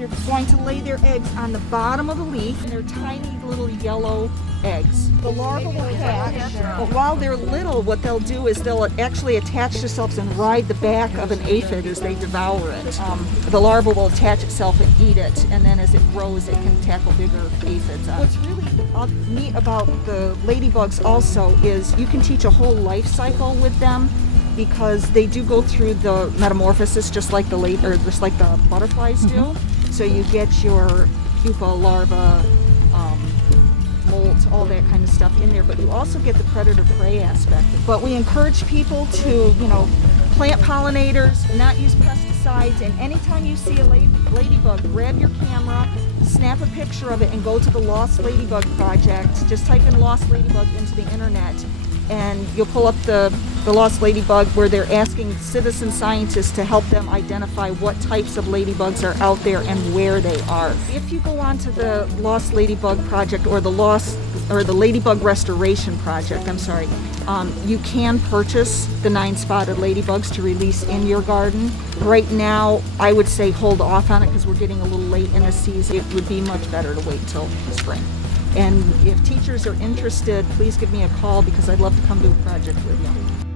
They're going to lay their eggs on the bottom of the leaf, and they're tiny little yellow eggs. The larva will hatch, but while they're little, what they'll do is they'll actually attach themselves and ride the back of an aphid as they devour it. The larva will attach itself and eat it, and then as it grows, it can tackle bigger aphids. What's really neat about the ladybugs also is you can teach a whole life cycle with them, because they do go through the metamorphosis just like the butterflies do. So you get your pupa, larva, molt, all that kind of stuff in there, but you also get the predator-prey aspect. But we encourage people to, plant pollinators, not use pesticides, and anytime you see a ladybug, grab your camera, snap a picture of it, and go to the Lost Ladybug Project. Just type in Lost Ladybug into the internet, and you'll pull up the Lost Ladybug, where they're asking citizen scientists to help them identify what types of ladybugs are out there and where they are. If you go onto the Lost Ladybug Project or the Ladybug Restoration Project, you can purchase the 9-spotted ladybugs to release in your garden. Right now, I would say hold off on it because we're getting a little late in the season. It would be much better to wait till the spring. And if teachers are interested, please give me a call because I'd love to come do a project with you.